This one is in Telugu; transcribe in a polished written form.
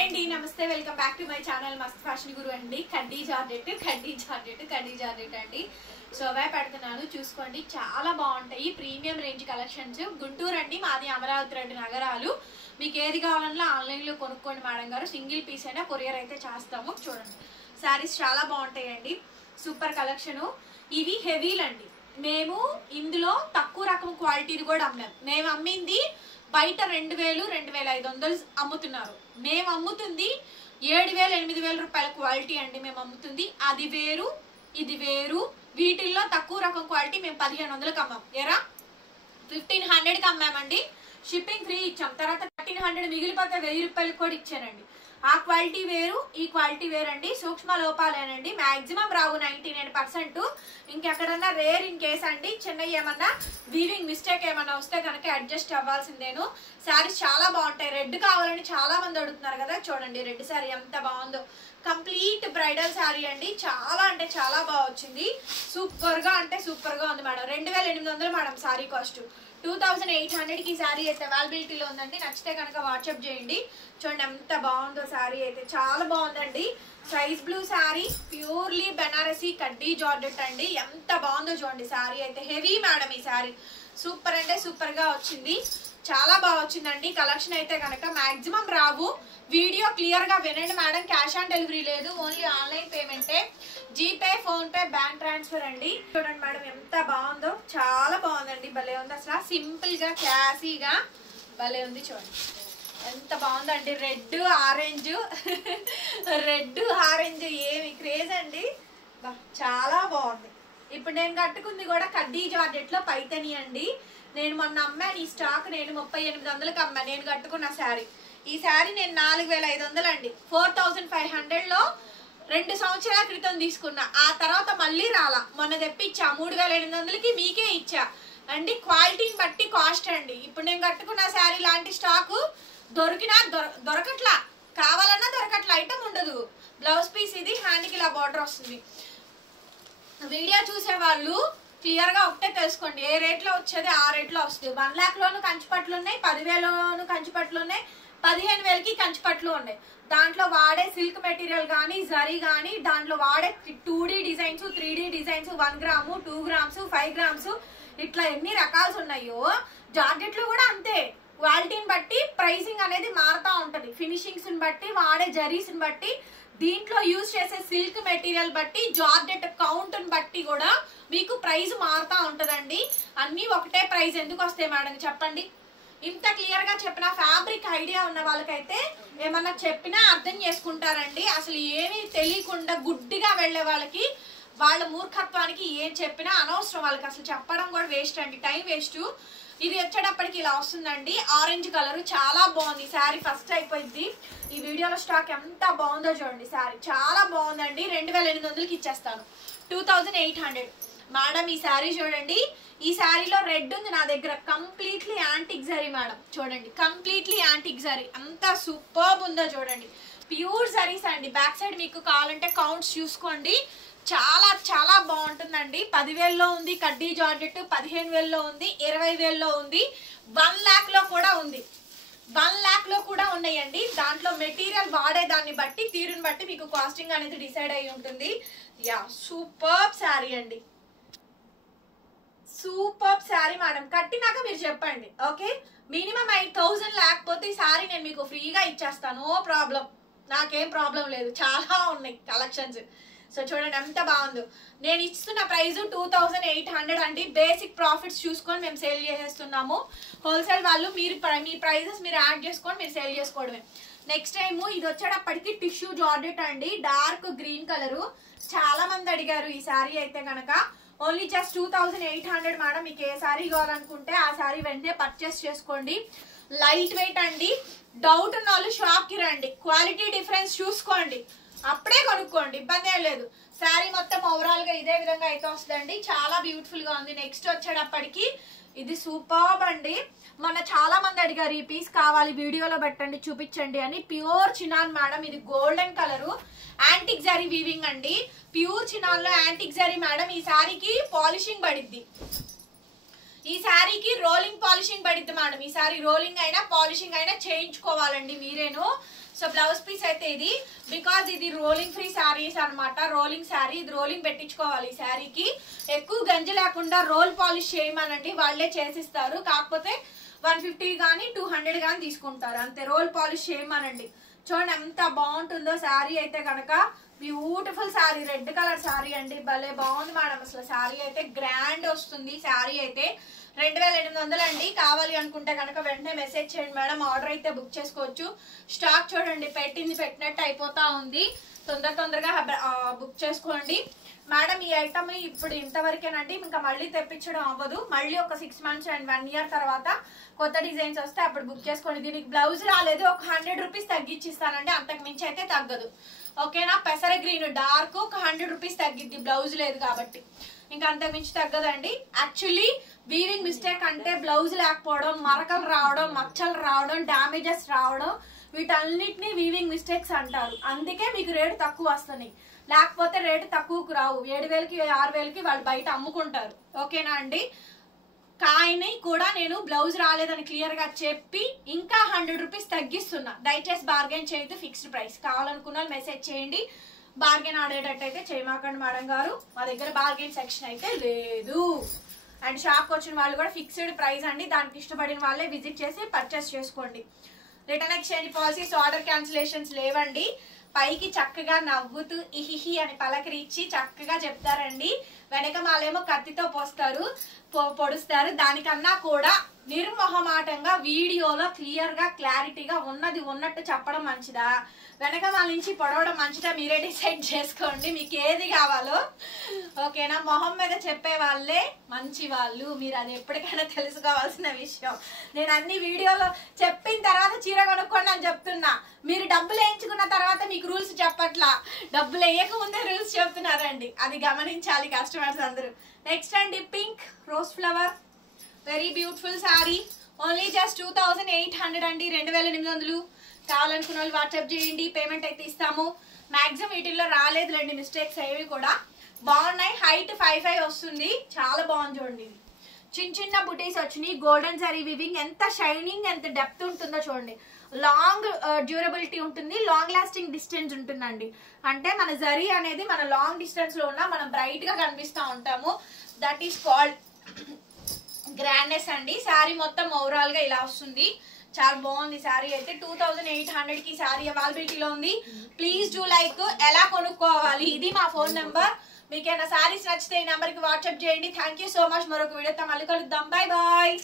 అండి నమస్తే welcome back to my channel మస్త్ ఫ్యాషన్ గురు అండి. కడ్డీ జార్జెట్ అండి. సో అవే పెడుతున్నాను చూసుకోండి, చాలా బాగుంటాయి. Premium range collections. గుంటూరు అండి, మాది అమరావతి రెండు నగరాలు. మీకు ఏది కావాలన్నా ఆన్లైన్లో కొనుక్కోండి మేడం గారు. సింగిల్ పీస్ అయినా కొరియర్ అయితే చేస్తాము. చూడండి శారీస్ చాలా బాగుంటాయండి, సూపర్ కలెక్షను. ఇవి హెవీలు అండి. మేము ఇందులో తక్కువ రకం క్వాలిటీది కూడా అమ్మాం. మేము అమ్మింది బయట 2000 2500 అమ్ముతున్నారు. మేము అమ్ముతుంది 7000 8000 రూపాయల క్వాలిటీ అండి. మేము అమ్ముతుంది అది వేరు ఇది వేరు. వీటిల్లో తక్కువ రకం క్వాలిటీ మేము 1500కి అమ్మాం. ఎరా 1500కి అమ్మామండి. షిప్పింగ్ ఫ్రీ ఇచ్చాం. తర్వాత 1300 మిగిలిపోతే 1000 రూపాయలకు కూడా ఇచ్చానండి. ఆ క్వాలిటీ వేరు ఈ క్వాలిటీ వేరండి. సూక్ష్మ లోపాలేనండి, మాక్సిమం రావు 99%. ఇంకెక్కడన్నా రేర్ ఇన్ కేస్ అండి, చిన్న ఏమన్నా వీవింగ్ మిస్టేక్ ఏమన్నా వస్తే కనుక అడ్జస్ట్ అవ్వాల్సిందేను. శారీస్ చాలా బాగుంటాయి. రెడ్ కావాలని చాలా మంది అడుగుతున్నారు కదా, చూడండి రెడ్ శారీ ఎంత బాగుందో. కంప్లీట్ బ్రైడల్ శారీ అండి. చాలా అంటే చాలా బాగా వచ్చింది. సూపర్ గా అంటే సూపర్ గా ఉంది మేడం. 2800 madam sari cost. 2800కి శారీ అయితే అవైలబిలిటీలో ఉందండి. నచ్చితే కనుక వాట్సాప్ చేయండి. చూడండి ఎంత బాగుందో శారీ అయితే, చాలా బాగుందండి. Size blue sari, purely Banarasi కడ్డీ జార్జెట్ అండి. ఎంత బాగుందో చూడండి శారీ అయితే. హెవీ మేడం ఈ శారీ. సూపర్ అంటే సూపర్ గా వచ్చింది, చాలా బాగా వచ్చిందండి. కలెక్షన్ అయితే కనుక మాక్సిమం రావు. వీడియో క్లియర్ గా వినండి మేడం. క్యాష్ ఆన్ డెలివరీ లేదు, ఓన్లీ ఆన్లైన్ పేమెంటే. GPay, PhonePe, bank transfer అండి. చూడండి మేడం ఎంత బాగుందో, చాలా బాగుందండి. భలే ఉంది అసలు, సింపుల్ గా క్లాసీగా భలే ఉంది. చూడండి ఎంత బాగుందండి. రెడ్ ఆరెంజ్ ఏమి క్రేజ్ అండి. చాలా బాగుంది. ఇప్పుడు నేను కట్టుకుంది కూడా కడ్డీ జార్జెట్ లో పైతని అండి. నేను మొన్న అమ్మాను ఈ స్టాక్. నేను 3800కి అమ్మా నేను కట్టుకున్న శారీ. ఈ శారీ నేను 4500 అండి. 4500లో 2 సంవత్సరాల క్రితం తీసుకున్నా. ఆ తర్వాత మళ్ళీ రాలా, మొన్న తెప్పించా 3800కి మీకే ఇచ్చా అండి. క్వాలిటీని బట్టి కాస్ట్ అండి. ఇప్పుడు నేను కట్టుకున్న శారీ లాంటి స్టాకు దొరికినా దొరకట్లా, కావాలన్నా దొరకట్లా, ఐటమ్ ఉండదు. బ్లౌజ్ పీస్ ఇది, హ్యాండ్కి ఇలా బార్డర్ వస్తుంది. వీడియో చూసే వాళ్ళు క్లియర్ గా ఒకటే తెలుసుకోండి, ఏ రేట్ లో వచ్చేది ఆ రేట్ లో వస్తుంది. 1 lakh లోను కంచిపట్లు ఉన్నాయి, 10,000లోను కంచిపట్లు ఉన్నాయి, 15,000కి కంచిపట్లు ఉన్నాయి. దాంట్లో వాడే సిల్క్ మెటీరియల్ కానీ జరీ కానీ, దాంట్లో వాడే 2D designs 3D designs, 1 gram 2 grams 5 grams ఇట్లా ఎన్ని రకాలు ఉన్నాయో. జార్జెట్ లో కూడా అంతే. క్వాలిటీని బట్టి ప్రైసింగ్ అనేది మారుతూ ఉంటది. ఫినిషింగ్స్ బట్టి, వాడే జరీస్ బట్టి, దీంట్లో యూజ్ చేసే సిల్క్ మెటీరియల్ బట్టి, జార్జెట్ కౌంట్ బట్టి కూడా మీకు ప్రైస్ మారుతూ ఉంటదండి. అన్ని ఒకటే ప్రైస్ ఎందుకు వస్తాయి మేడం చెప్పండి? ఇంత క్లియర్ గా చెప్పిన ఫ్యాబ్రిక్ ఐడియా ఉన్న వాళ్ళకైతే ఏమన్నా చెప్పినా అర్థం చేసుకుంటారండి. అసలు ఏమీ తెలియకుండా గుడ్డిగా వెళ్లే వాళ్ళకి, వాళ్ళ మూర్ఖత్వానికి ఏం చెప్పినా అనవసరం. వాళ్ళకి అసలు చెప్పడం కూడా వేస్ట్ అండి, టైం వేస్ట్. ఇది వచ్చేటప్పటికి ఇలా వస్తుందండి. ఆరెంజ్ కలర్ చాలా బాగుంది శారీ. ఫస్ట్ అయిపోయింది. ఈ వీడియోలో స్టాక్ ఎంత బాగుందో చూడండి. శారీ చాలా బాగుందండి. 2800కి ఇచ్చేస్తాను. 2800 మేడం. ఈ శారీ చూడండి. ఈ శారీలో రెడ్ ఉంది నా దగ్గర. Completely antique zari madam. చూడండి కంప్లీట్లీ యాంటిక్ జరీ. అంత సూపర్బ్ ఉందో చూడండి. ప్యూర్ జరీస్ అండి. బ్యాక్ సైడ్ మీకు కావాలంటే కౌంట్స్ చూసుకోండి. చాలా చాలా బాగుంటుందండి. 10,000లో ఉంది కడ్డీ జార్జెట్, 15,000లో ఉంది, 20,000లో ఉంది, 1 lakh లో కూడా ఉంది. 1 lakh లో కూడా ఉన్నాయండి. దాంట్లో మెటీరియల్ వాడేదాన్ని బట్టి, తీరుని బట్టి మీకు కాస్టింగ్ అనేది డిసైడ్ అయి ఉంటుంది. యా సూపర్బ్ శారీ అండి. Super sari madam. కట్టినాక మీరు చెప్పండి, ఓకే? మినిమం 8,000 లేకపోతే ఈ శారీ నేను మీకు ఫ్రీగా ఇచ్చేస్తాను. నో ప్రాబ్లం, నాకేం ప్రాబ్లం లేదు. చాలా ఉన్నాయి కలెక్షన్స్. సో చూడండి ఎంత బాగుందో. నేను ఇస్తున్న ప్రైస్ 2800 అండి. బేసిక్ ప్రాఫిట్స్ చూసుకొని మేము సేల్ చేసేస్తున్నాము. హోల్సేల్ వాళ్ళు మీరు మీ ప్రైజెస్ మీరు యాడ్ చేసుకొని మీరు సేల్ చేసుకోవడమే. నెక్స్ట్ టైము ఇది వచ్చేటప్పటికి టిష్యూ జార్జెట్ అండి. Dark green colour. చాలా మంది అడిగారు ఈ శారీ అయితే కనుక. Only just 2800 madam. మీకు ఏ శారీ కావాలనుకుంటే ఆ శారీ వెంటనే పర్చేస్ చేసుకోండి. లైట్ వెయిట్ అండి. డౌట్ ఉన్న వాళ్ళు షాప్ కి రండి, క్వాలిటీ డిఫరెన్స్ చూసుకోండి, అప్పుడే కొనుక్కోండి, ఇబ్బంది ఏం లేదు. శారీ మొత్తం ఓవరాల్ గా ఇదే విధంగా అయితే వస్తుందండి. చాలా బ్యూటిఫుల్ గా ఉంది. నెక్స్ట్ వచ్చేటప్పటికి ఇది సూపర్బ్ అండి. మన చాలా మంది అడిగారు ఈ పీస్ కావాలి, వీడియోలో పెట్టండి చూపించండి అని. Pure chinon madam. ఇది golden colour, antique zari weaving అండి. ప్యూర్ చినాన్ లో యాంటిక్ జరీ మేడం. ఈ శారీకి పాలిషింగ్ పడిద్ది. ఈ శారీకి రోలింగ్ పాలిషింగ్ పడిద్ది మేడం. ఈ శారీ రోలింగ్ అయినా పాలిషింగ్ అయినా చేయించుకోవాలండి మీరేను. సో బ్లౌజ్ పీస్ అయితే ఇది, బికాజ్ ఇది రోలింగ్ ఫ్రీ శారీస్ అనమాట. రోలింగ్ శారీ, ఇది రోలింగ్ పెట్టించుకోవాలి. ఈ శారీకి ఎక్కువ గంజి లేకుండా రోల్ పాలిష్ చేయమనండి, వాళ్ళే చేసిస్తారు. కాకపోతే 150 కానీ 200 కానీ తీసుకుంటారు అంతే. రోల్ పాలిష్ చేయమనండి. చూడండి ఎంత బాగుంటుందో శారీ అయితే కనుక. Beautiful sari, red colour sari అండి, భలే బాగుంది మేడం. అసలు శారీ అయితే గ్రాండ్ వస్తుంది. శారీ అయితే 2800 అండి. కావాలి అనుకుంటే కనుక వెంటనే మెసేజ్ చేయండి మేడం, ఆర్డర్ అయితే బుక్ చేసుకోవచ్చు. స్టాక్ చూడండి, పెట్టినట్టు అయిపోతా ఉంది. తొందరగా బుక్ చేసుకోండి మేడం. ఈ ఐటమ్ ఇప్పుడు ఇంతవరకేనండి, ఇంకా మళ్ళీ తెప్పించడం అవ్వదు. మళ్ళీ ఒక 6 months అండ్ 1 year తర్వాత కొత్త డిజైన్స్ వస్తే అప్పుడు బుక్ చేసుకోండి. దీనికి బ్లౌజ్ రాలేదు, ఒక 100 రూపీస్ తగ్గించిస్తానండి, అంతకు మించి అయితే తగ్గదు. ఓకేనా? పెసర గ్రీన్ డార్క్ ఒక 100 రూపీస్ తగ్గిద్ది, బ్లౌజ్ లేదు కాబట్టి. ఇంకా అంతకు మించి తగ్గదండి. యాక్చువల్లీ వీవింగ్ మిస్టేక్ అంటే బ్లౌజ్ లేకపోవడం, మరకలు రావడం, మచ్చలు రావడం, డ్యామేజెస్ రావడం, వీటన్నిటిని వీవింగ్ మిస్టేక్స్ అంటారు. అందుకే మీకు రేటు తక్కువ వస్తున్నాయి. లేకపోతే రేటు తక్కువకు రావు. 7000కి 6000కి వాళ్ళు బయట అమ్ముకుంటారు. ఓకేనా అండి? కాయని కూడా నేను బ్లౌజ్ రాలేదని క్లియర్ గా చెప్పి ఇంకా 100 రూపీస్ తగ్గిస్తున్నా. దయచేసి బార్గెన్ చేయొద్దు, ఫిక్స్డ్ ప్రైస్. కావాలనుకున్న మెసేజ్ చేయండి. బార్గెన్ ఆడేటట్టయితే చేయమాకండి మేడం గారు, మా దగ్గర బార్గెన్ సెక్షన్ అయితే లేదు. అండ్ షాప్కి వచ్చిన వాళ్ళు కూడా ఫిక్స్డ్ ప్రైస్ అండి, దానికి ఇష్టపడిన వాళ్ళే విజిట్ చేసి పర్చేస్ చేసుకోండి. Return exchange policies, order cancellations లేవండి. పైకి చక్కగా నవ్వుతూ ఇహిహి అని పలకరించి చక్కగా చెప్తారండి. వెనక మాలేమో కత్తితో పొడుస్తారు. దానికన్నా కూడా నిర్మొహమాటంగా వీడియోలో క్లియర్ గా క్లారిటీగా ఉన్నది ఉన్నట్టు చెప్పడం మంచిదా, వెనక వాళ్ళ నుంచి పొడవడం మంచిదా, మీరే డిసైడ్ చేసుకోండి మీకు ఏది కావాలో. ఓకేనా? మొహం మీద చెప్పే వాళ్ళే మంచి వాళ్ళు, మీరు అది ఎప్పటికైనా తెలుసుకోవాల్సిన విషయం. నేను అన్ని వీడియోలో చెప్పిన తర్వాత చీర కొనుక్కోండి అని చెప్తున్నా, మీరు డబ్బులు వేయించుకున్న తర్వాత మీకు రూల్స్ చెప్పట్లా, డబ్బులు వేయక ముందే రూల్స్ చెప్తున్నారండి. అది గమనించాలి కస్టమర్స్ అందరూ. నెక్స్ట్ అండి pink rose flower, very beautiful sari. Only just 2800 అండి, 2800. కావాలనుకున్న వాళ్ళు వాట్సాప్ చేయండి, పేమెంట్ అయితే ఇస్తాము. మాక్సిమం వీటిల్లో రాలేదులేండి మిస్టేక్స్ ఏవి కూడా. బాగున్నాయి. హైట్ 5'5" వస్తుంది, చాలా బాగుంది చూడండి. చిన్న బుటీస్ వచ్చినాయి. గోల్డెన్ జరీ వివింగ్, ఎంత షైనింగ్ ఎంత డెప్త్ ఉంటుందో చూడండి. లాంగ్ డ్యూరబిలిటీ ఉంటుంది, లాంగ్ లాస్టింగ్ డిస్టెన్స్ ఉంటుందండి. అంటే మన జరీ అనేది మన లాంగ్ డిస్టెన్స్ లో ఉన్నా మనం బ్రైట్ గా కనిపిస్తూ ఉంటాము. దట్ ఈస్ కాల్డ్ గ్రాండ్నెస్ అండి. శారీ మొత్తం ఓవరాల్ గా ఇలా వస్తుంది. చాలా బాగుంది శారీ అయితే. 2800 కి శారీ అవైలబిలిటీలో ఉంది. Please do like. ఎలా కొనుక్కోవాలి, ఇది మా ఫోన్ నెంబర్. మీకేమైనా శారీస్ నచ్చితే ఈ నెంబర్కి వాట్సాప్ చేయండి. Thank you so much. మరొక వీడియోతో మళ్ళీ కలుద్దాం. Bye bye.